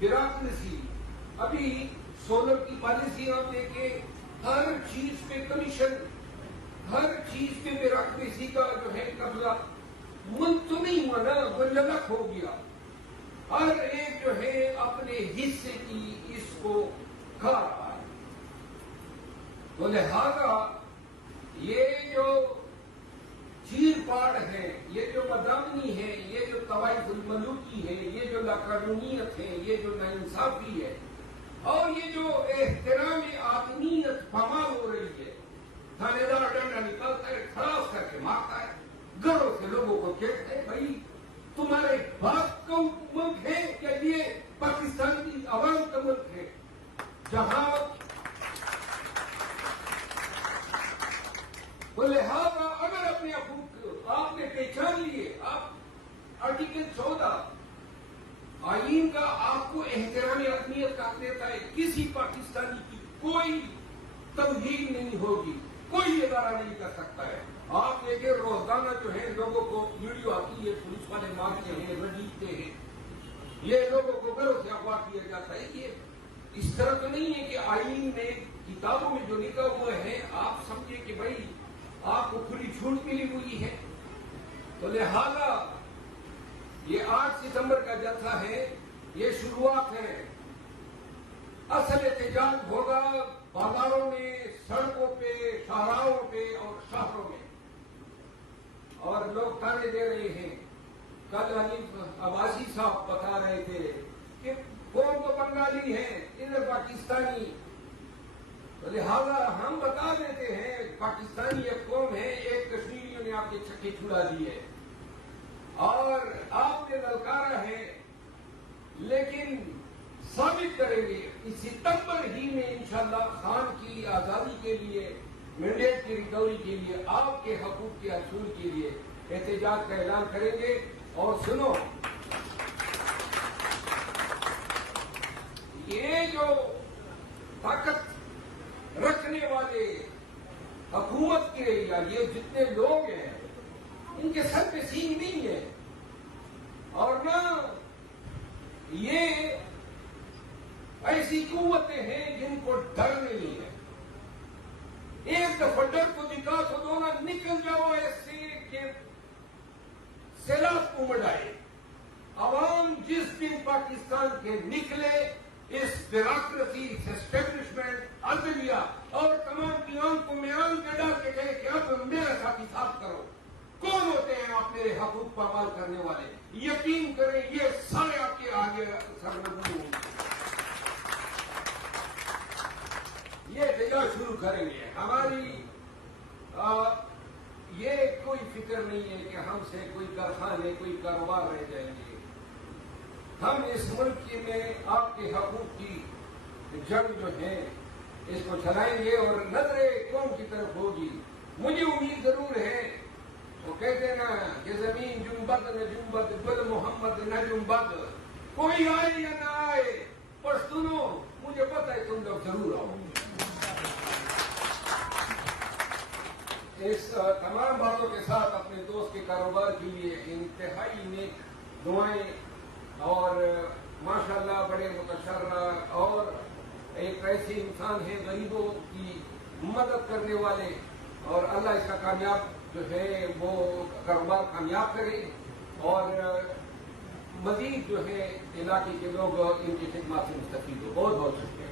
Bureaucracy. ابھی solar کی policy آپ دیکھیں، ہر چیز پہ کمیشن، ہر چیز پہ بیوروکریسی کا جو ہے قبضہ. ملک تو نہیں ہوا نا، وہ للک ہو گیا. ہر ایک جو ہے اپنے حصے کی اس کو کھا رہا ہے. تو لہذا یہ جو چیر پاڑ ہے، یہ جو بدامنی ہے، یہ جو طوائف الملوکی ہے، یہ جو لاقانونیت ہے، یہ جو ناانصافی ہے، اور یہ جو احترام آدمیت پامال ہو رہی ہے. تھانے دار ڈنڈا نکالتا ہے، خلاص کر کے مارتا ہے، گھروں سے لوگوں کو کہتے ہیں بھائی تمہارے باپ کا ملک ہے یا یہ پاکستان کی عوام کا ملک ہے؟ جہاں لہذا اگر اپنے حقوق آپ نے پہچان لیے، آپ آرٹیکل 14 آئین کا آپ کو احترام اہمیت کا دیتا ہے. کسی پاکستانی کی کوئی توہین نہیں ہوگی، کوئی ادارہ نہیں کر سکتا ہے. آپ دیکھیں روزانہ جو ہے لوگوں کو ویڈیو آتی ہے، پولیس والے مارتے ہیں، رجیتے ہیں، یہ لوگوں کو گھروں سے اغوا کیا جاتا ہے. یہ اس طرح تو نہیں ہے کہ آئین میں کتابوں میں جو لکھا ہوا ہے آپ سمجھے کہ بھائی آپ کو کھلی چھوٹ ملی ہوئی ہے. تو لہذا یہ 8 ستمبر کا جلسہ ہے، یہ شروعات ہے. اصل احتجاج ہوگا بازاروں میں، سڑکوں پہ، شاہراہوں پہ اور شہروں میں. اور لوگ تانے دے رہے ہیں. کل حنیف عباسی صاحب بتا رہے تھے کہ قوم تو بنگالی ہے، ادھر پاکستانی. لہذا ہم بتا دیتے ہیں پاکستانی ایک قوم ہے، ایک کشمیریوں نے آپ کے چھکے چھڑا دیے اور آپ نے للکارا ہے، لیکن ثابت کریں گے اس ستمبر ہی میں انشاءاللہ خان کی آزادی کے لیے، مینڈیٹ کی ریکوری کے لیے، آپ کے حقوق کے حصول کے لیے احتجاج کا اعلان کریں گے. اور سنو، یہ جو طاقت رکھنے والے حکومت کے یا یہ جتنے لوگ ہیں ان کے سر پہ سینگ نہیں ہے، اور نہ یہ ایسی قوتیں ہیں جن کو ڈر نہیں ہے. ایک دفعہ ڈر کو دکھا تو دونوں نکل جاؤ ایسے کہ سیلاب امڑ آئے. عوام جس دن پاکستان کے نکلے، اس بیوروکریسی، اس اسٹیبلشمنٹ، عدلیہ اور تمام کی آنکھوں میں آنکھ ڈال کے کہے کہ اب میرے ساتھ حساب کرو. کون ہوتے ہیں آپ میرے حقوق پامال کرنے والے؟ یقین کریں یہ سارے آپ کے آگے سرگرم ہوں گے. یہ احتجاج شروع کریں گے. ہماری یہ کوئی فکر نہیں ہے کہ ہم سے کوئی کارخانے، کوئی کاروبار رہ جائیں گے. ہم اس ملک میں آپ کے حقوق کی جنگ جو ہے اس کو چلائیں گے اور نظر قوم کی طرف ہوگی. مجھے امید ضرور ہے، وہ کہتے ہیں نا کہ زمین جنبد نہ جنبد، گل محمد نہ جنبد، کوئی آئے یا نہ آئے پشتونوں مجھے پتہ ہے تم لوگ ضرور آؤ. اس تمام باتوں کے ساتھ اپنے دوست کے کاروبار کے لیے انتہائی نیک دعائیں، اور ماشاءاللہ بڑے متشرع اور ایک ایسے انسان ہیں غریبوں کی مدد کرنے والے، اور اللہ اس کا کامیاب جو ہے وہ کاروبار کامیاب کرے، اور مزید جو ہے علاقے کے لوگ ان کی خدمات سے مستفید ہو. بہت بہت شکریہ.